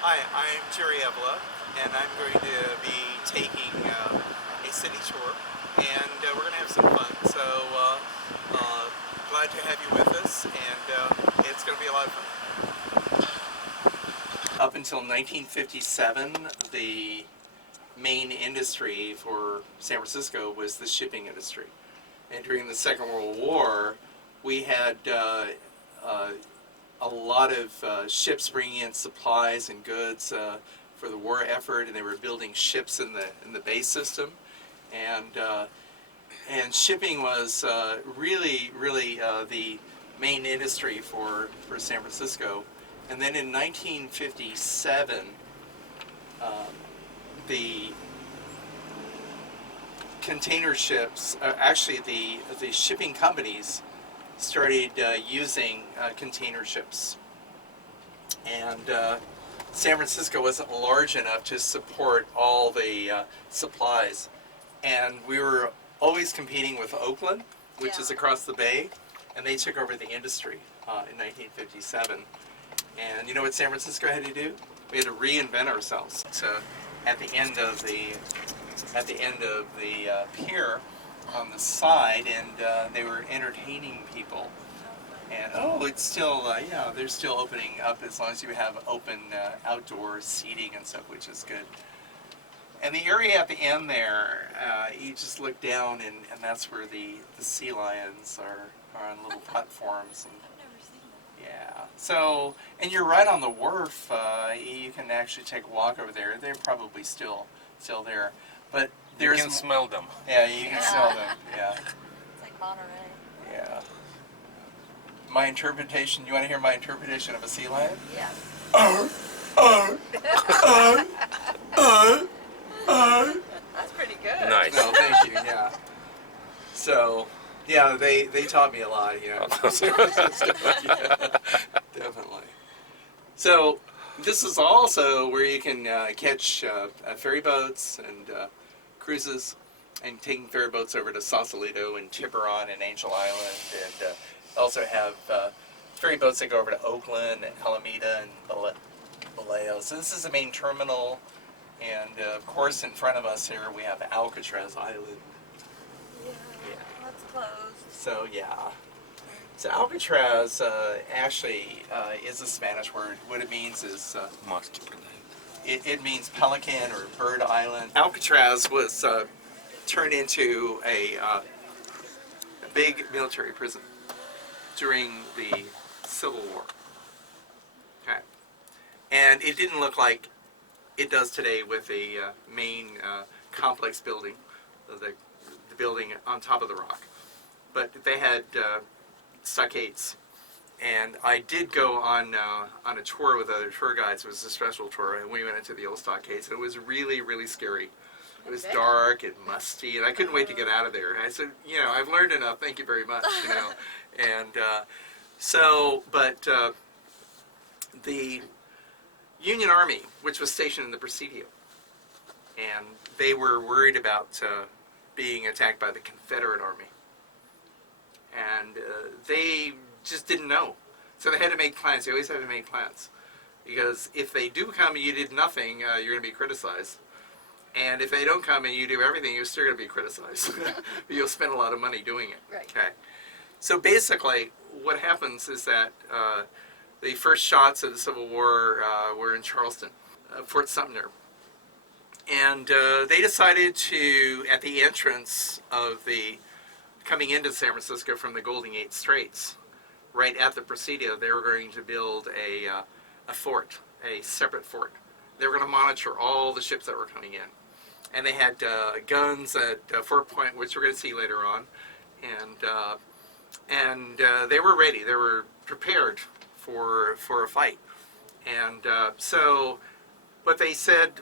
Hi, I'm Jerry Evola, and I'm going to be taking a city tour, and we're going to have some fun. So glad to have you with us, and it's going to be a lot of fun. Up until 1957, the main industry for San Francisco was the shipping industry. And during the Second World War, we had a lot of ships bringing in supplies and goods for the war effort, and they were building ships in the bay system, and shipping was really the main industry for San Francisco. And then in 1957, the container ships, actually the shipping companies started using container ships, and San Francisco wasn't large enough to support all the supplies, and we were always competing with Oakland, which is across the bay, and they took over the industry in 1957. And you know what San Francisco had to do? We had to reinvent ourselves. So at the end of the pier, on the side, and they were entertaining people. And it's still they're still opening up as long as you have open outdoor seating and stuff, which is good. And the area at the end there, you just look down, and that's where the sea lions are on little platforms. And, yeah. So, and you're right on the wharf. You can actually take a walk over there. They're probably still there, but you can smell them. Yeah, you can smell them. Yeah. It's like Monterey. Yeah. My interpretation. You want to hear my interpretation of a sea lion? Yeah. That's pretty good. Nice. No, thank you. Yeah. So, yeah, they taught me a lot. Yeah. Yeah, definitely. So, this is also where you can catch ferry boats and cruises, and taking ferry boats over to Sausalito and Tiburon and Angel Island, and also have ferry boats that go over to Oakland and Alameda and Galileo. So this is the main terminal, and of course in front of us here we have Alcatraz Island. Yeah, that's closed. So yeah. So Alcatraz actually is a Spanish word. What it means is it means pelican or bird island. Alcatraz was turned into a big military prison during the Civil War. Okay, and it didn't look like it does today with a main complex building, the building on top of the rock, but they had stockades. And I did go on a tour with other tour guides. It was a special tour, and we went into the old stockades, and it was really scary. It was dark and musty, and I couldn't wait to get out of there. And I said, I've learned enough, thank you very much, And but the Union Army, which was stationed in the Presidio, and they were worried about being attacked by the Confederate Army. And they just didn't know. So they had to make plans. They always had to make plans. Because if they do come and you did nothing, you're going to be criticized. And if they don't come and you do everything, you're still going to be criticized. You'll spend a lot of money doing it. Right. Okay. So basically, what happens is that the first shots of the Civil War were in Charleston, Fort Sumter. And they decided to, at the entrance of the coming into San Francisco from the Golden Gate Straits, right at the Presidio, they were going to build a fort, a separate fort. They were going to monitor all the ships that were coming in. And they had guns at Fort Point, which we're going to see later on. And they were ready. They were prepared for a fight. And but they said,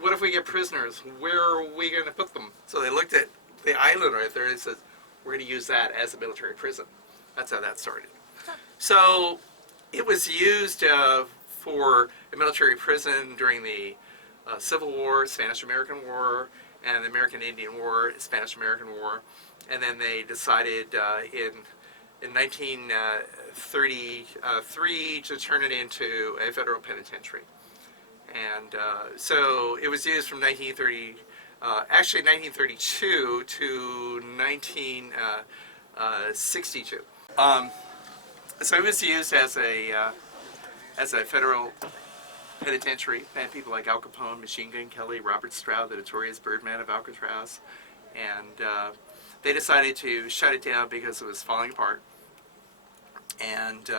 what if we get prisoners? Where are we going to put them? So they looked at the island right there and said, we're going to use that as a military prison. That's how that started. So it was used for a military prison during the Civil War, Spanish-American War, and the American Indian War, Spanish-American War. And then they decided in in 1933 to turn it into a federal penitentiary. And so it was used from 1932 to 1962. So it was used as a federal penitentiary. Had people like Al Capone, Machine Gun Kelly, Robert Stroud, the notorious Birdman of Alcatraz, and they decided to shut it down because it was falling apart. And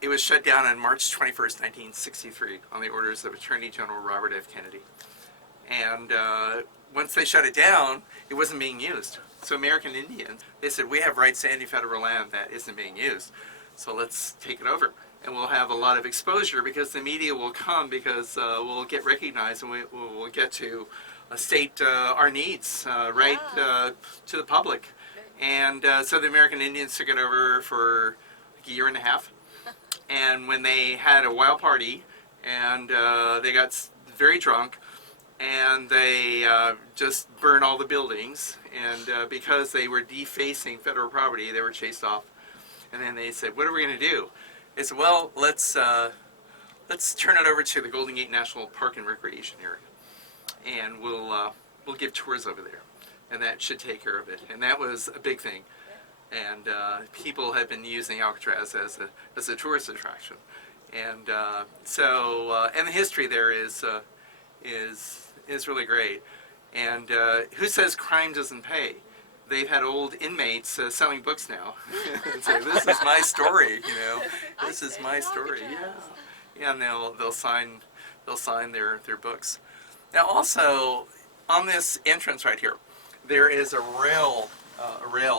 it was shut down on March 21st, 1963, on the orders of Attorney General Robert F. Kennedy. And once they shut it down, it wasn't being used. So American Indians, they said, we have rights to any federal land that isn't being used. So let's take it over. And we'll have a lot of exposure because the media will come, because we'll get recognized, and we'll get to state our needs right to the public. And so the American Indians took it over for like a year and a half. And when they had a wild party, and they got very drunk, and they just burned all the buildings, and because they were defacing federal property, they were chased off. And then they said, what are we going to do? They said, well, let's turn it over to the Golden Gate National Park and Recreation Area, and we'll give tours over there, and that should take care of it. And that was a big thing. And people had been using Alcatraz as a tourist attraction, and so and the history there is really great. And who says crime doesn't pay? They've had old inmates selling books now. And say, this is my story, This is my story. Yeah, and they'll sign their books. Now also on this entrance right here, there is a rail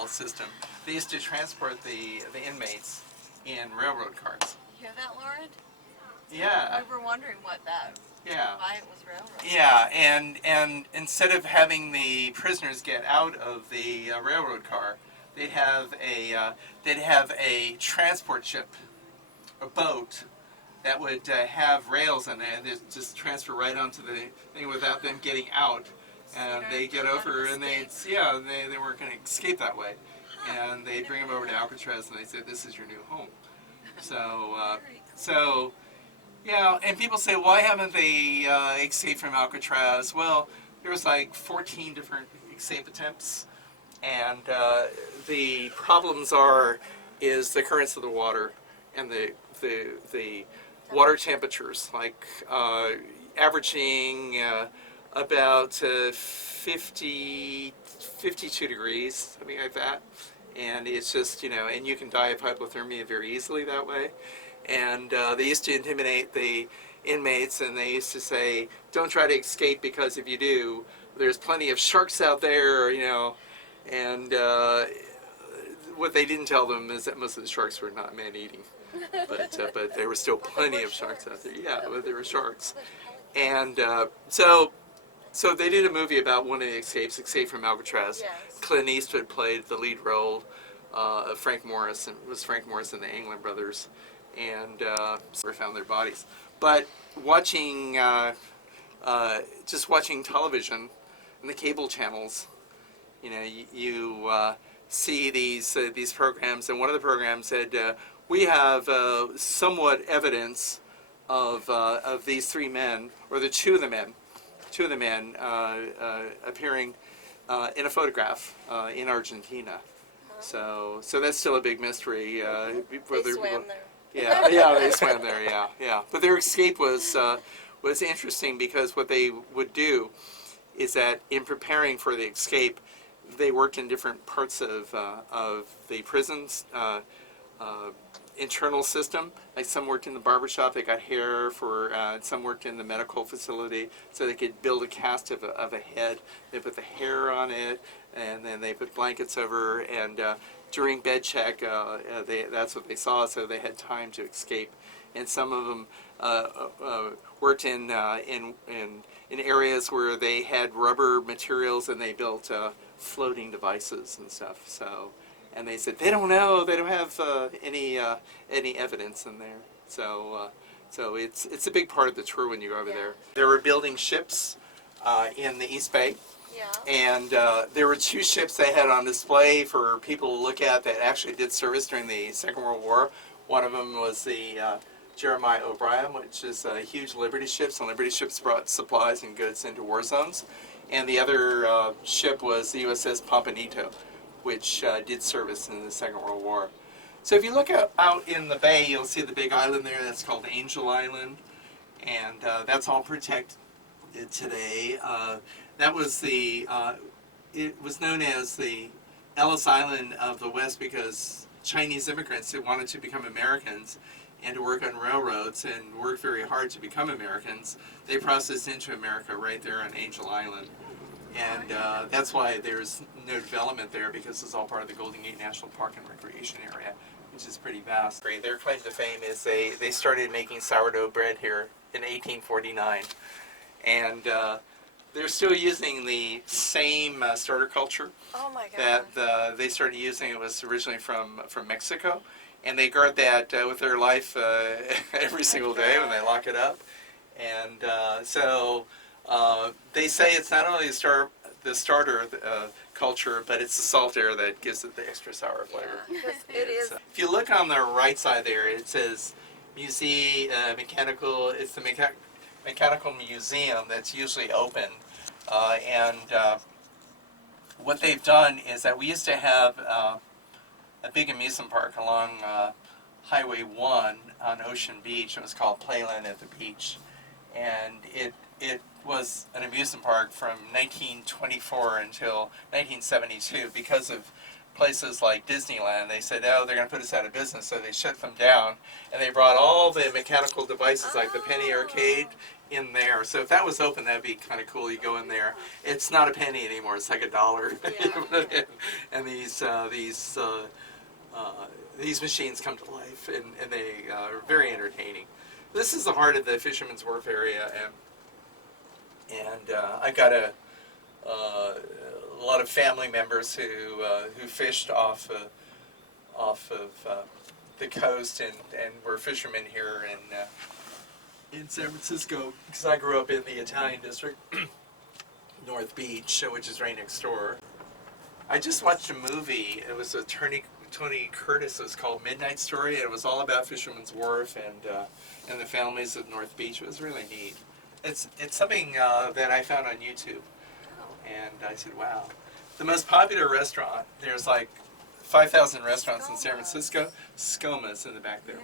system. They used to transport the inmates in railroad cars. You hear that, Lauren? Yeah. We were wondering why it was railroad. Yeah, and instead of having the prisoners get out of the railroad car, they'd have a transport ship, a boat, that would have rails in it, and they'd just transfer right onto the thing without them getting out. And they get over, and they weren't going to escape that way. And they bring them over to Alcatraz, and they say, this is your new home. So yeah, and people say, why haven't they escaped from Alcatraz? Well, there was like 14 different escape attempts, and the problems is the currents of the water and the water temperatures, like averaging about 52 degrees, something like that. And it's just, and you can die of hypothermia very easily that way. And they used to intimidate the inmates, and they used to say, don't try to escape, because if you do, there's plenty of sharks out there, and what they didn't tell them is that most of the sharks were not man-eating. But there were still plenty of sharks out there. Yeah, but there were sharks. And so they did a movie about one of the escapes, Escape from Alcatraz. Yes. Clint Eastwood played the lead role of Frank Morris, and it was Frank Morris and the Anglin brothers, and never found their bodies. But just watching television and the cable channels, you see these programs, and one of the programs said, we have somewhat evidence of these three men, or the two of the men appearing in a photograph in Argentina. So that's still a big mystery. They swam there. Yeah, they swam there. Yeah. But their escape was interesting, because what they would do is that in preparing for the escape, they worked in different parts of the prison's internal system. Like some worked in the barbershop, they got hair for, some worked in the medical facility, so they could build a cast of a head. They put the hair on it, and then they put blankets over, and during bed check, that's what they saw, so they had time to escape. And some of them worked in areas where they had rubber materials, and they built floating devices and stuff. And they said they don't know, they don't have any evidence in there. So it's a big part of the tour when you go over there. They were building ships in the East Bay, Yeah. And there were 2 ships they had on display for people to look at that actually did service during the Second World War. One of them was the Jeremiah O'Brien, which is a huge Liberty ships, and Liberty ships brought supplies and goods into war zones. And the other ship was the USS Pompanito, which did service in the Second World War. So if you look out in the bay, you'll see the big island there. That's called Angel Island, and that's all protected today. That was the, it was known as the Ellis Island of the West because Chinese immigrants that wanted to become Americans and to work on railroads and work very hard to become Americans, they processed into America right there on Angel Island. And that's why there's no development there, because it's all part of the Golden Gate National Park and Recreation Area, which is pretty vast. Their claim to fame is they started making sourdough bread here in 1849. And they're still using the same starter culture that they started using. It was originally from Mexico. And they guard that with their life every single day when they lock it up. And so they say it's not only the starter culture, but it's the salt air that gives it the extra sour flavor. Yeah, it is. If you look on the right side there, it says Mechanical. It's the Mechanical Museum that's usually open. And what they've done is that we used to have a big amusement park along Highway 1 on Ocean Beach. It was called Playland at the Beach. And it was an amusement park from 1924 until 1972 because of places like Disneyland. They said, oh, they're going to put us out of business, so they shut them down. And they brought all the mechanical devices like the penny arcade in there. So if that was open, that'd be kind of cool. You go in there. It's not a penny anymore. It's like $1. Yeah. And these machines come to life, and they are very entertaining. This is the heart of the Fisherman's Wharf area, and I've got a lot of family members who fished off of the coast and were fishermen here in San Francisco, because I grew up in the Italian district, North Beach, which is right next door. I just watched a movie. It was a Tony Curtis. It was called Midnight Story. It was all about Fisherman's Wharf and the families of North Beach. It was really neat. It's something that I found on YouTube, and I said, wow. The most popular restaurant, there's like 5,000 restaurants in San Francisco. Skoma's in the back there.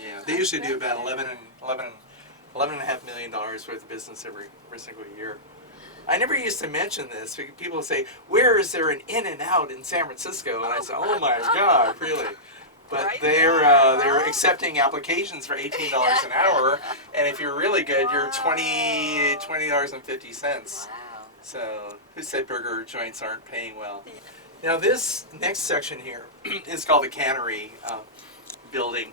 Yeah. They usually do about $11.5 million worth of business every single year. I never used to mention this. People say, where is there an In-N-Out in San Francisco? And I said, oh my God, really? But they're accepting applications for $18 an hour, and if you're really good, you're $20.50. Wow. So who said burger joints aren't paying well? Now this next section here is called the Cannery Building.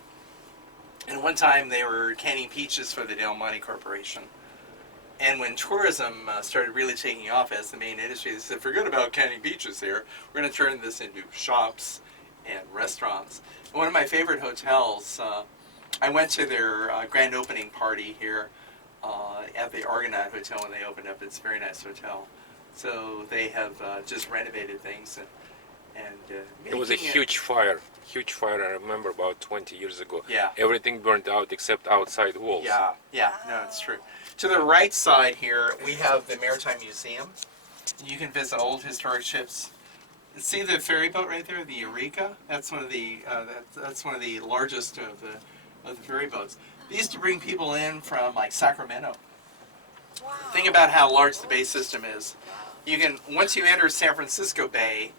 And one time they were canning peaches for the Del Monte Corporation. And when tourism started really taking off as the main industry, they said, forget about canning peaches here. We're going to turn this into shops and restaurants. And one of my favorite hotels, I went to their grand opening party here at the Argonaut Hotel when they opened up. It's a very nice hotel. So they have just renovated things. And it was a huge fire. I remember about 20 years ago. Yeah. Everything burned out except outside walls. Yeah, no, it's true. To the right side here, we have the Maritime Museum. You can visit old historic ships. See the ferry boat right there, the Eureka? That's one of the largest of the ferry boats. They used to bring people in from like Sacramento. Wow. Think about how large the bay system is. You can, once you enter San Francisco Bay,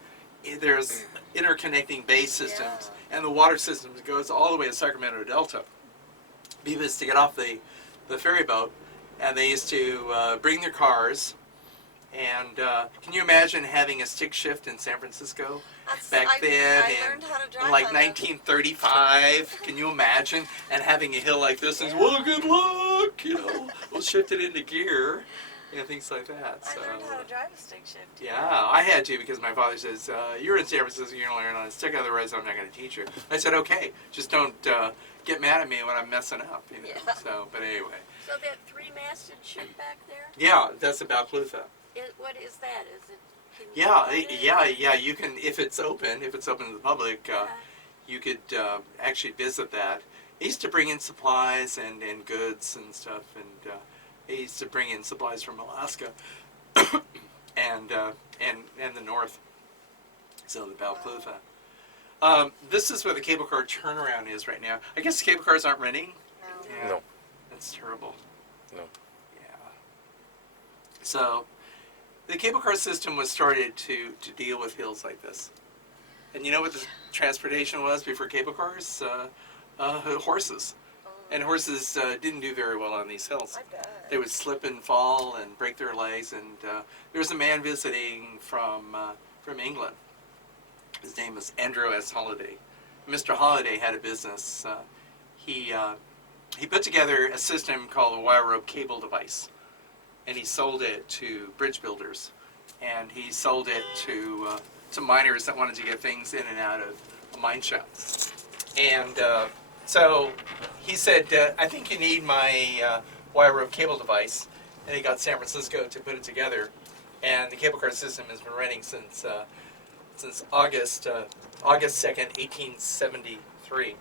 there's interconnecting bay systems, and the water system goes all the way to Sacramento Delta. People used to get off the ferry boat, and they used to bring their cars. And can you imagine having a stick shift in San Francisco back then in like 1935? Can you imagine? And having a hill like this and, well, good luck, we'll shift it into gear. Things like that. I learned how to drive a stick shift. Yeah, I had to because my father says, you're in San Francisco, you're going to learn on a stick, otherwise I'm not going to teach you. I said, okay, just don't get mad at me when I'm messing up. So, but anyway. So that three-masted ship back there? Yeah, that's the Balclutha. What is that? Is it? Can you Yeah, go in it? yeah. You can, if it's open to the public, you could actually visit that. They used to bring in supplies and goods and stuff, and they used to bring in supplies from Alaska and the north. So the Balclutha. This is where the cable car turnaround is right now. I guess cable cars aren't running. No. Yeah. No. That's terrible. No. Yeah. So, the cable car system was started to deal with hills like this. And you know what the transportation was before cable cars? Horses. And horses didn't do very well on these hills. I bet. They would slip and fall and break their legs. And there was a man visiting from England. His name was Andrew S. Holliday. Mr. Holliday had a business. He put together a system called the wire rope cable device, and he sold it to bridge builders, and he sold it to miners that wanted to get things in and out of a mine shaft. And so he said, I think you need my wire rope cable device, and he got San Francisco to put it together, and the cable car system has been running since August 2nd, 1873.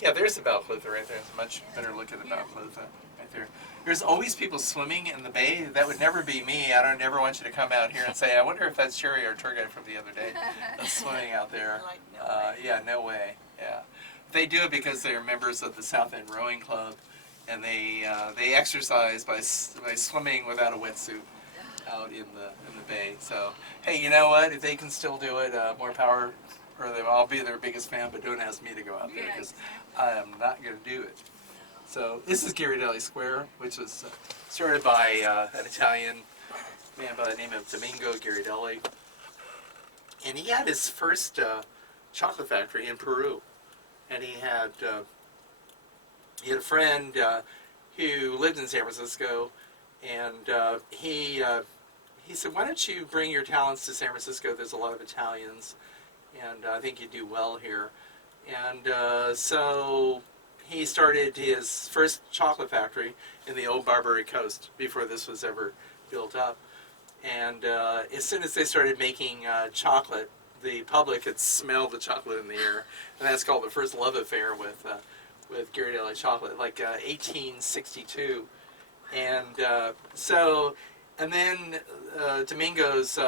Yeah, there's the Balclutha right there. It's a much better look at the Balclutha right there. There's always people swimming in the bay. That would never be me. I don't ever want you to come out here and say, I wonder if that's Jerry, our tour guide from the other day, that's swimming out there. Like, no way. Yeah, no way. Yeah, they do it because they're members of the South End Rowing Club, and they exercise by swimming without a wetsuit out in the bay. So hey, you know what? If they can still do it, more power for them. I'll be their biggest fan, but don't ask me to go out there because I am not going to do it. So this is Ghirardelli Square, which was started by an Italian man by the name of Domingo Ghirardelli, and he had his first chocolate factory in Peru, and he had a friend who lived in San Francisco, and he said, why don't you bring your talents to San Francisco? There's a lot of Italians, and I think you do well here. And so he started his first chocolate factory in the old Barbary Coast before this was ever built up. And as soon as they started making chocolate, the public could smell the chocolate in the air, and that's called the first love affair with Ghirardelli chocolate, like 1862. And then Domingo's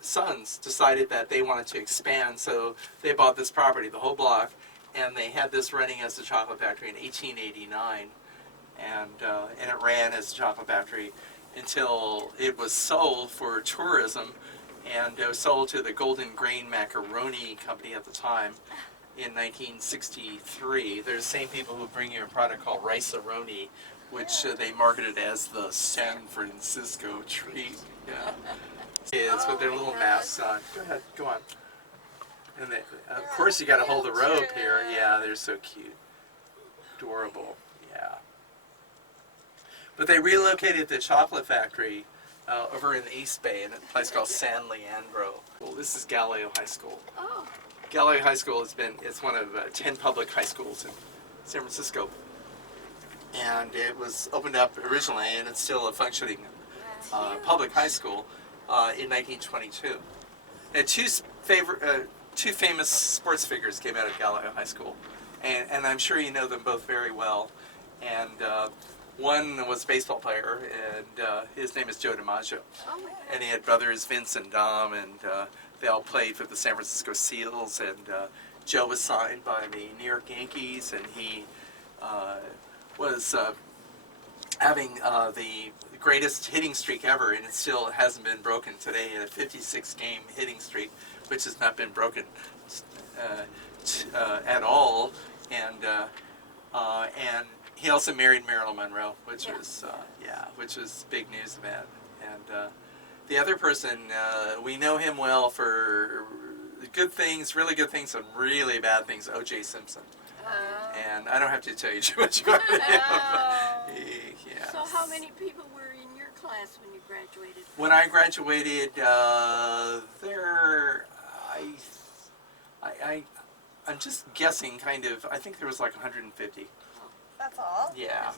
sons decided that they wanted to expand, so they bought this property, the whole block, and they had this running as a chocolate factory in 1889, and it ran as a chocolate factory until it was sold for tourism, and it was sold to the Golden Grain Macaroni Company at the time in 1963. They're the same people who bring you a product called Rice-A-Roni, which they marketed as the San Francisco treat. Yeah, kids with their little masks on. Go ahead, go on. And they, of course, you got to hold the rope here. Yeah, they're so cute, adorable. Yeah. But they relocated the chocolate factory over in the East Bay in a place called San Leandro. Well, this is Galileo High School. Oh. Galileo High School it's one of 10 public high schools in San Francisco. And it was opened up originally, and it's still a functioning public high school in 1922. And two famous sports figures came out of Galileo High School, and I'm sure you know them both very well. And one was a baseball player, and his name is Joe Dimaggio. Oh my God. And he had brothers Vince and Dom, and they all played for the San Francisco Seals. And Joe was signed by the New York Yankees, and he was having the greatest hitting streak ever, and it still hasn't been broken today. A 56-game hitting streak, which has not been broken at all. And he also married Marilyn Monroe, which was big news event. And the other person, we know him well for good things, really good things, and really bad things. O.J. Simpson. And I don't have to tell you too much about him. Yeah. So how many people were in your class when you graduated? When I graduated, I'm just guessing, kind of. I think there was like 150. That's all? Yeah.